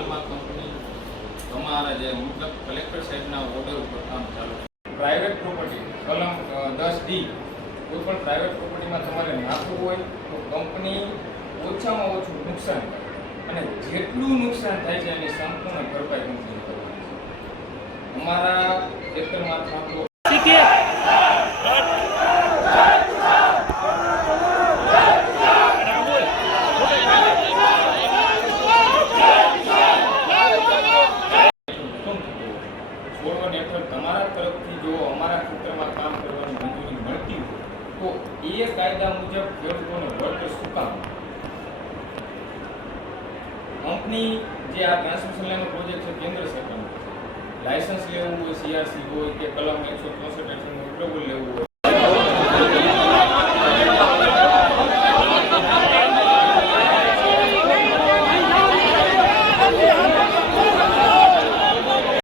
હાલમાં કંપની તમારા જે મતલબ કલેક્ટર સાહેબના ઓર્ડર ઉપર કામ ચાલુ છે. પ્રાઇવેટ પ્રોપર્ટી કલમ 10D કોઈ પણ પ્રાઇવેટ પ્રોપર્ટીમાં તમારે નાખવું હોય તો કંપની ઓછામાં ઓછું નુકસાન કરે અને જેટલું નુકસાન થાય છે એની સંપૂર્ણ ભરપાઈ કંપની કરવાની છે. અમારા ખેતરમાં આપણો તમારા તરફથી જો અમારા ખેતરમાં કામ કરવાની મંજૂરી મળતી હોય તો એ કાયદા મુજબ ખેડૂતોને વળતર શું કામ? કંપની જે આ ટ્રાન્સમિશન લાઈનનો પ્રોજેક્ટ છે કેન્દ્ર સરકારનો છે. લાયસન્સ લેવું હોય, CRC હોય કે કલમ 164 હેઠળનું એપ્રુવલ લેવું હોય